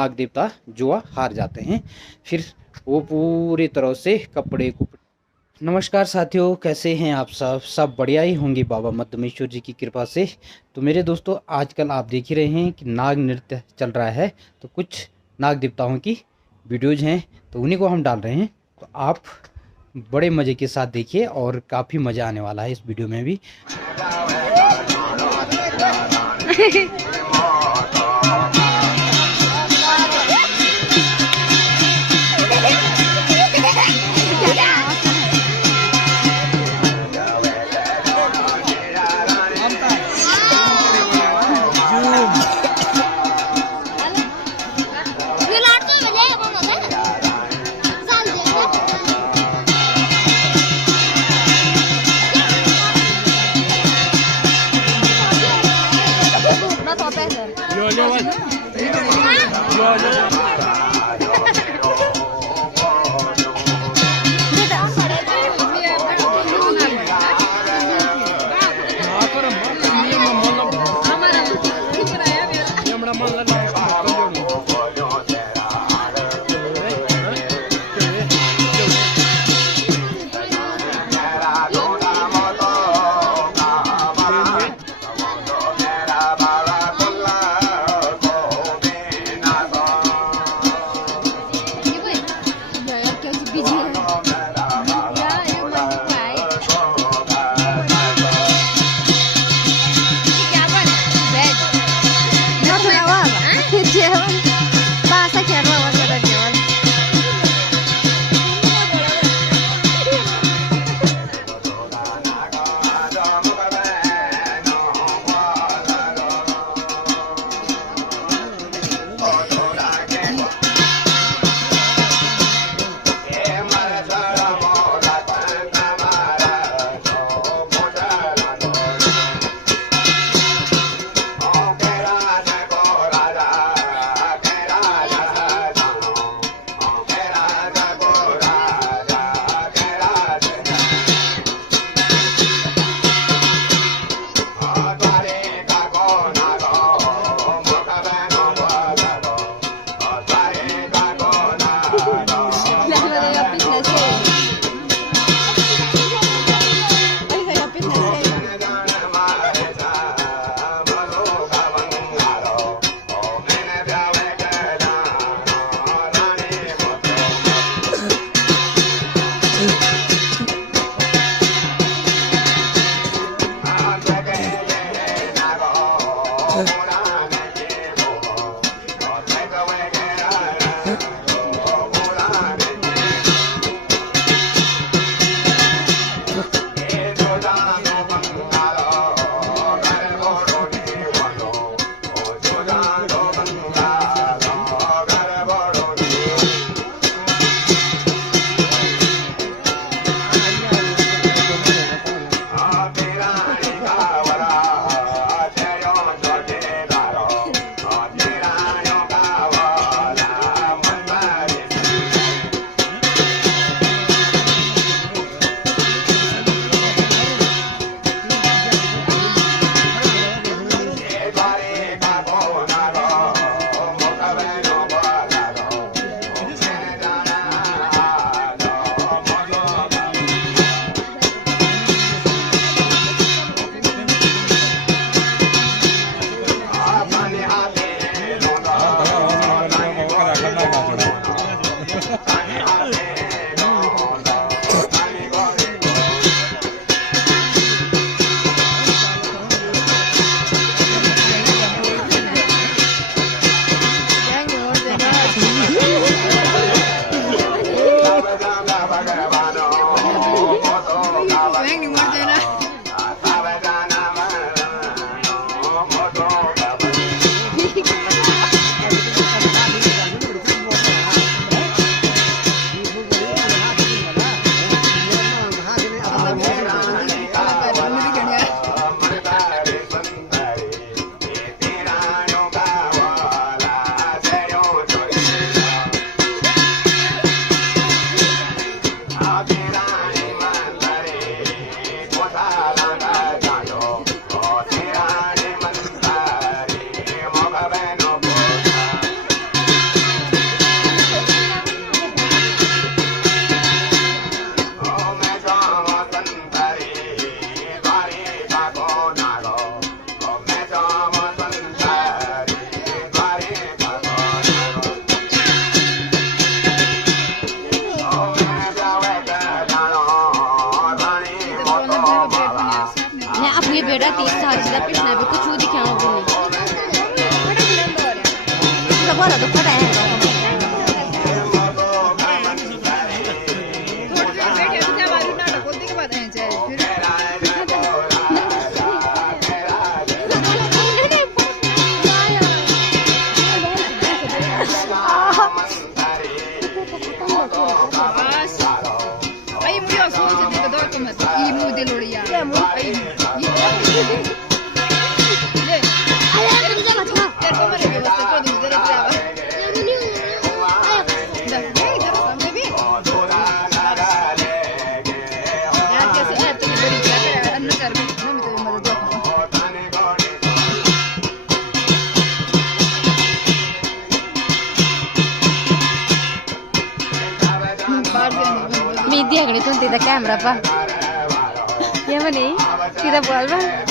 नाग देवता जुआ हार जाते हैं, फिर वो पूरी तरह से कपड़े को। नमस्कार साथियों, कैसे हैं आप सब बढ़िया ही होंगे बाबा मद्दमेश्वर जी की कृपा से। तो मेरे दोस्तों, आजकल आप देख ही रहे हैं कि नाग नृत्य चल रहा है, तो कुछ नाग देवताओं की वीडियोज हैं तो उन्हीं को हम डाल रहे हैं। तो आप बड़े मज़े के साथ देखिए और काफ़ी मज़ा आने वाला है इस वीडियो में भी। 3 साल से पिछले भी कुछ दिखाओ भी नहीं सब वाला तो पता है media gini tuh tidak kamera apa ya mana tidak boleh bang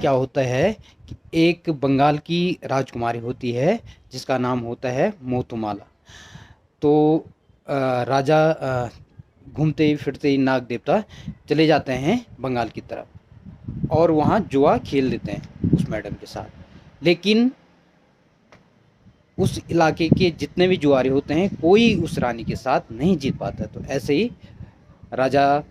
क्या होता है कि एक बंगाल की राजकुमारी होती है जिसका नाम होता है मोतुमाला। तो राजा घूमते फिरते ही नाग देवता चले जाते हैं बंगाल की तरफ और वहाँ जुआ खेल लेते हैं उस मैडम के साथ। लेकिन उस इलाके के जितने भी जुआरी होते हैं कोई उस रानी के साथ नहीं जीत पाता। तो ऐसे ही राजा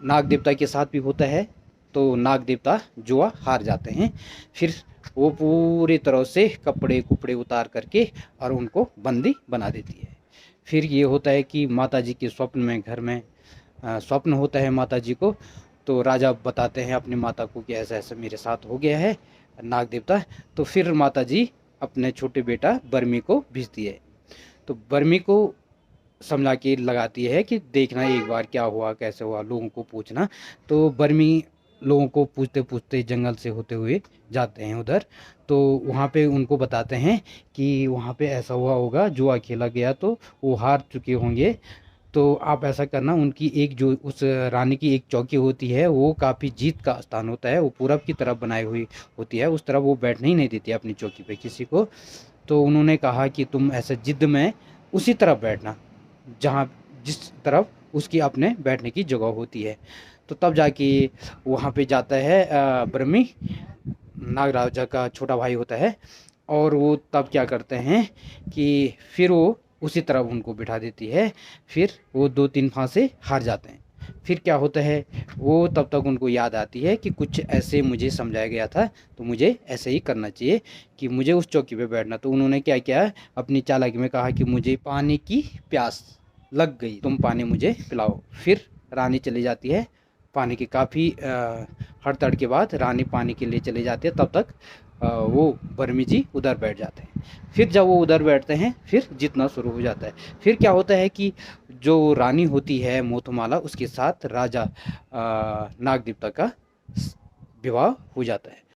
नाग देवता के साथ भी होता है। तो नाग देवता जुआ हार जाते हैं। फिर वो पूरी तरह से कपड़े कुपड़े उतार करके और उनको बंदी बना देती है। फिर ये होता है कि माता जी के स्वप्न में घर में स्वप्न होता है माता जी को। तो राजा बताते हैं अपनी माता को कि ऐसा ऐसा मेरे साथ हो गया है नाग देवता। तो फिर माता जी अपने छोटे बेटा बर्मी को भेजती है। तो बर्मी को समझा के लगाती है कि देखना एक बार क्या हुआ कैसे हुआ, लोगों को पूछना। तो बर्मी लोगों को पूछते पूछते जंगल से होते हुए जाते हैं उधर। तो वहाँ पे उनको बताते हैं कि वहाँ पे ऐसा हुआ होगा, जुआ खेला गया तो वो हार चुके होंगे। तो आप ऐसा करना, उनकी एक जो उस रानी की एक चौकी होती है वो काफ़ी जीत का स्थान होता है, वो पूरब की तरफ बनाई हुई होती है, उस तरफ वो बैठने ही नहीं देती अपनी चौकी पे किसी को। तो उन्होंने कहा कि तुम ऐसे जिद में उसी तरफ बैठना जहाँ जिस तरफ उसकी अपने बैठने की जगह होती है। तो तब जाके वहाँ पे जाता है ब्रह्मी, नाग राजा का छोटा भाई होता है। और वो तब क्या करते हैं कि फिर वो उसी तरफ उनको बिठा देती है। फिर वो 2-3 फांसे हार जाते हैं। फिर क्या होता है, वो तब तक उनको याद आती है कि कुछ ऐसे मुझे समझाया गया था, तो मुझे ऐसे ही करना चाहिए कि मुझे उस चौकी पे बैठना। तो उन्होंने क्या किया, अपनी चालाकी में कहा कि मुझे पानी की प्यास लग गई, तुम पानी मुझे पिलाओ। फिर रानी चली जाती है पानी की, काफ़ी हड़तड़ के बाद रानी पानी के लिए चले जाती है। तब तक वो बर्मी जी उधर बैठ जाते हैं। फिर जब वो उधर बैठते हैं फिर जीतना शुरू हो जाता है। फिर क्या होता है कि जो रानी होती है मोथुमाला, उसके साथ राजा नागदेवता का विवाह हो जाता है।